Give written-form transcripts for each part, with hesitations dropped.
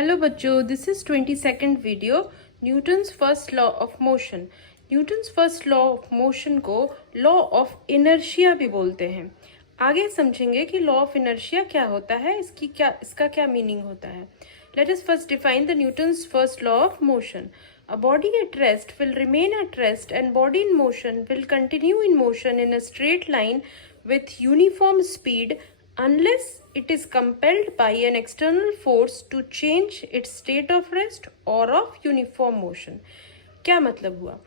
Hello बच्चों, this is 22nd video Newton's first law of motion. Newton's first law of motion को law of inertia भी बोलते हैं। आगे समझेंगे कि लॉ ऑफ इनर्शिया क्या होता है, इसका क्या मीनिंग होता है। Let us first define the Newton's first law of motion. A body at rest will remain at rest and body in motion will continue in motion in a straight line with uniform speed unless it is compelled by an external force to change its state of rest or of uniform motion। क्या मतलब हुआ?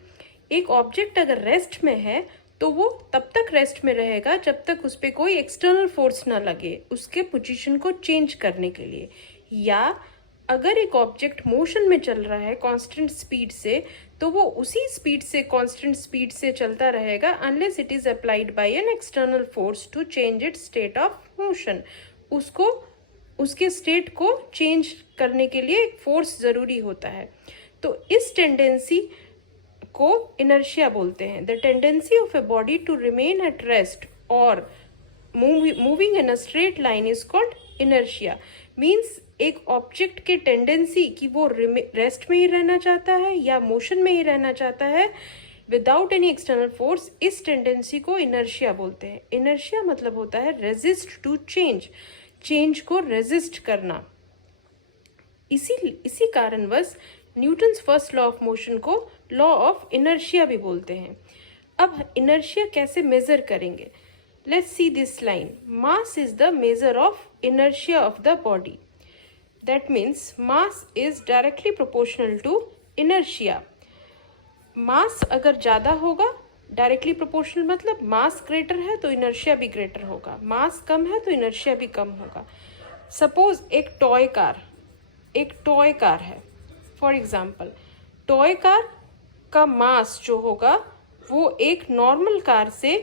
एक object अगर rest में है तो वो तब तक रेस्ट में रहेगा जब तक उस पर कोई एक्सटर्नल फोर्स ना लगे उसके पोजीशन को चेंज करने के लिए, या अगर एक ऑब्जेक्ट मोशन में चल रहा है कांस्टेंट स्पीड से तो वो उसी स्पीड से कांस्टेंट स्पीड से चलता रहेगा unless it is applied by an external force to change its state of motion. उसको उसके स्टेट को चेंज करने के लिए एक फोर्स ज़रूरी होता है। तो इस टेंडेंसी को इनर्शिया बोलते हैं। The tendency of a body to remain at rest और moving in a straight line is called inertia. Means एक ऑब्जेक्ट की टेंडेंसी कि वो रेस्ट में ही रहना चाहता है या मोशन में ही रहना चाहता है विदाउट एनी एक्सटर्नल फोर्स, इस टेंडेंसी को इनर्शिया बोलते हैं। इनर्शिया मतलब होता है रेजिस्ट टू चेंज, चेंज को रेजिस्ट करना। इसी कारणवश Newton's first law of motion को लॉ ऑफ इनर्शिया भी बोलते हैं। अब इनर्शिया कैसे मेजर करेंगे? Let's see this line. Mass is the measure of inertia of the body. That means mass is directly proportional to inertia. मास अगर ज़्यादा होगा, डायरेक्टली प्रोपोर्शनल मतलब मास ग्रेटर है तो इनर्शिया भी ग्रेटर होगा, मास कम है तो इनर्शिया भी कम होगा। सपोज एक टॉय कार है, फॉर एग्जांपल टॉय कार का मास जो होगा वो एक नॉर्मल कार से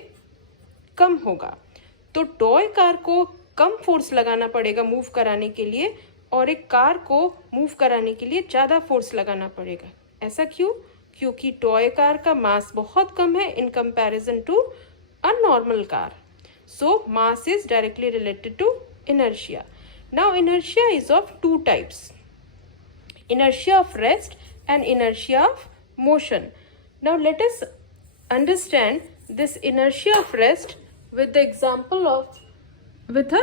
कम होगा, तो टॉय कार को कम फोर्स लगाना पड़ेगा मूव कराने के लिए और एक कार को मूव कराने के लिए ज़्यादा फोर्स लगाना पड़ेगा। ऐसा क्यों? क्योंकि टॉय कार का मास बहुत कम है in comparison to a normal car. So mass is directly related to inertia. Now inertia is of two types, inertia of rest and inertia of motion. Now let us understand this inertia of rest with the example of with a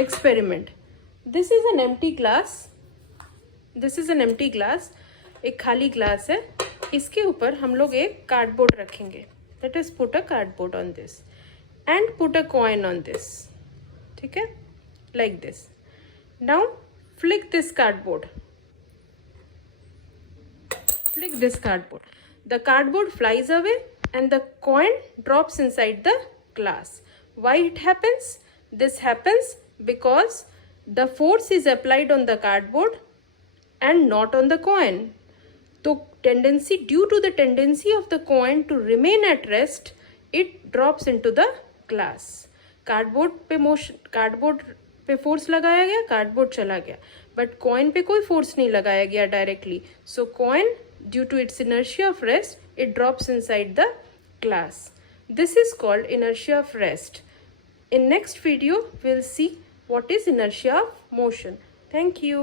experiment. This is an empty glass. एक खाली glass है, इसके ऊपर हम लोग एक cardboard रखेंगे। Let us put a cardboard on this and put a coin on this. ठीक है, like this. Now flick this cardboard. The cardboard flies away and the coin drops inside the glass. Why it happens? This happens because the force is applied on the cardboard and not on the coin. So due to the tendency of the coin to remain at rest, it drops into the glass. Cardboard पे force लगाया गया, cardboard चला गया, but coin पे कोई force नहीं लगाया गया directly. So coin, due to its inertia of rest, it drops inside the glass. This is called inertia of rest. In next video, we'll see what is inertia of motion. Thank you.